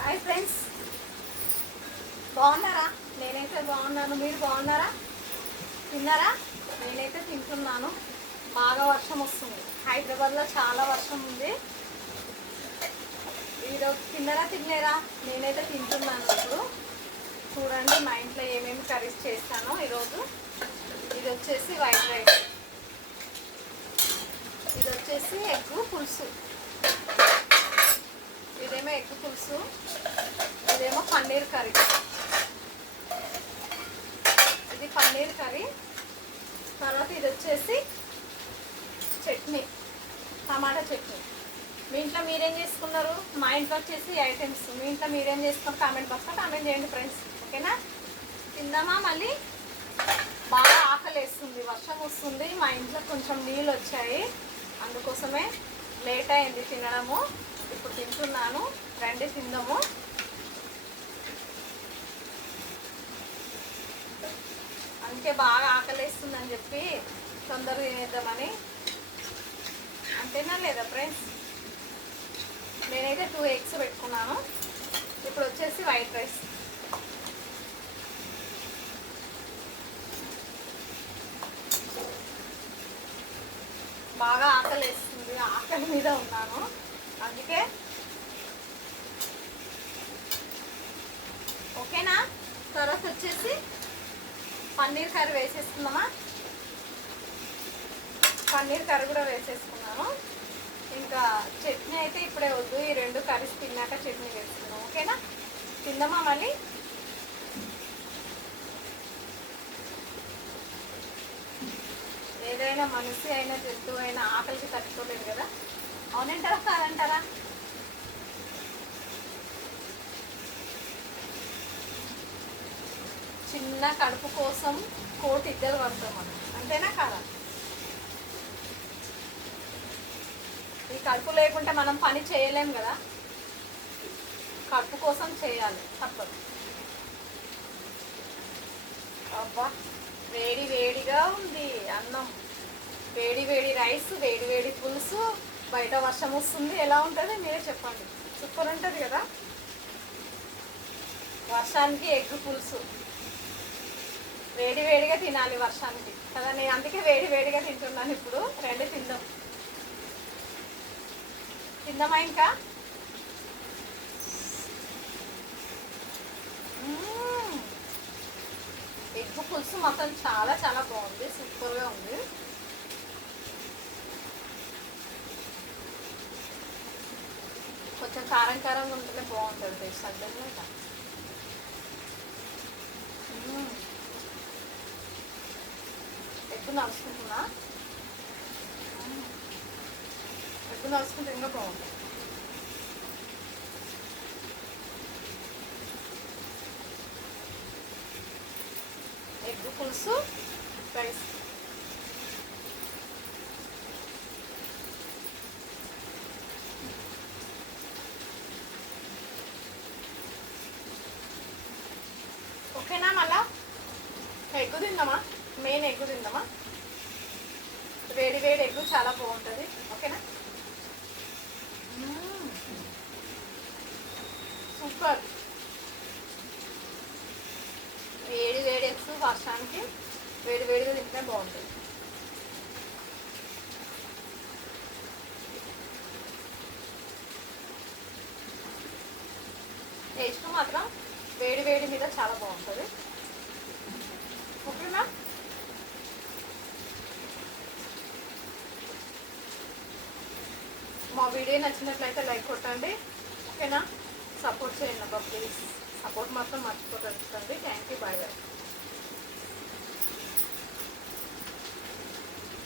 Hi friends, బాగున్నారా? నేనైతే బాగున్నాను. మీరు బాగున్నారా? తిన్నారా? నేనైతే తింటున్నాను. బాగా వర్షం వస్తుంది. హైదరాబాద్లో చాలా వర్షం ఉంది. ఈరోజు తిన్నారా తినలేరా? నేనైతే తింటున్నాను. ఇప్పుడు చూడండి మా ఇంట్లో ఏమేమి కర్రీస్ చేస్తానో ఈరోజు. ఇది వచ్చేసి వైట్ రైస్, ఇది వచ్చేసి ఎగ్ పులుసు, ఇదేమో ఎగ్ పులుసు, ఇదేమో పన్నీర్ కర్రీ. ఇది పన్నీర్ కర్రీ. తర్వాత ఇది వచ్చేసి చట్నీ, టమాటా చట్నీ. మీ ఇంట్లో మీరేం చేసుకున్నారు? మా ఇంట్లో వచ్చేసి ఐటమ్స్. మీ ఇంట్లో మీరేం చేసుకున్నారు? కామెంట్ బాక్స్లో కామెంట్ చేయండి ఫ్రెండ్స్, ఓకేనా? తిందామా? మళ్ళీ బాగా ఆకలి వేస్తుంది, వర్షం వస్తుంది. మా ఇంట్లో కొంచెం నీళ్ళు వచ్చాయి, అందుకోసమే లేట్ అయింది తినడము. ఇప్పుడు తింటున్నాను. రండి తిందాము. అందుకే బాగా ఆకలిస్తుందని చెప్పి తొందరగా తినేద్దామని. అంతేనా లేదా ఫ్రెండ్స్? నేనైతే 2 ఎగ్స్ పెట్టుకున్నాను. ఇప్పుడు వచ్చేసి వైట్ రైస్. బాగా ఆకలిస్తుంది, ఆకలి మీద ఉన్నాను, అందుకే. ఓకేనా? తర్వాత వచ్చేసి పన్నీర్ కర్రీ వేసేసుకుందామా? పన్నీర్ కర్రీ కూడా వేసేసుకున్నాను. ఇంకా చట్నీ అయితే ఇప్పుడే వద్దు, ఈ 2 కర్రీస్ తిన్నాక చట్నీ వేసుకున్నాం. ఓకేనా? తిందామా మళ్ళీ? ఏదైనా మనిషి అయినా జంతువు అయినా ఆకలికి తట్టుకోలేదు కదా. అవునంటారా కాదంటారా? చిన్న కడుపు కోసం కోటి ఇద్దరు పడతాం మనం, అంతేనా కాదా? ఈ కడుపు లేకుంటే మనం పని చేయలేం కదా. కడుపు కోసం చేయాలి, తప్పదు. అబ్బా, వేడి వేడిగా ఉంది అన్నం, వేడి వేడి రైస్, వేడి వేడి పులుసు. బయట వర్షం వస్తుంది, ఎలా ఉంటుంది మీరే చెప్పండి. సూపర్ ఉంటుంది కదా. వర్షానికి ఎగ్ పులుసు వేడి వేడిగా తినాలి వర్షానికి కదా. నేను అందుకే వేడి వేడిగా తింటున్నాను. ఇప్పుడు రండి తిందాం. తిందామా ఇంకా? ఎగ్ పులుసు మొత్తం చాలా చాలా బాగుంది, సూపర్గా ఉంది. కొంచెం కారం కారంగా ఉంటేనే బాగుంటుంది టేస్ట్, అర్థంగా. ఎగ్గు నడుచుకుంటున్నా, ఎగ్గు నడుచుకుంటే ఇంకా బాగుంటుంది. ఎగ్ పులుసు రైస్. ఓకేనా? మళ్ళా ఎగ్గు తిందామా? మెయిన్ ఎగ్గు తిందామా? వేడి వేడి ఎగ్గు చాలా బాగుంటుంది. ఓకేనా? సూపర్. వేడి వేడి ఎగ్స్ వర్షానికి వేడి వేడిగా తింటే బాగుంటుంది. టేస్ట్ మాత్రం వేడి వేడి మీద చాలా బాగుంటుంది. ఓకేనా? మా వీడియో నచ్చినట్లయితే లైక్ కొట్టండి, ఓకేనా? సపోర్ట్ చేయండి అబ్బా ప్లీజ్. సపోర్ట్ మాత్రం మర్చిపోకండి. Thank you, bye bye.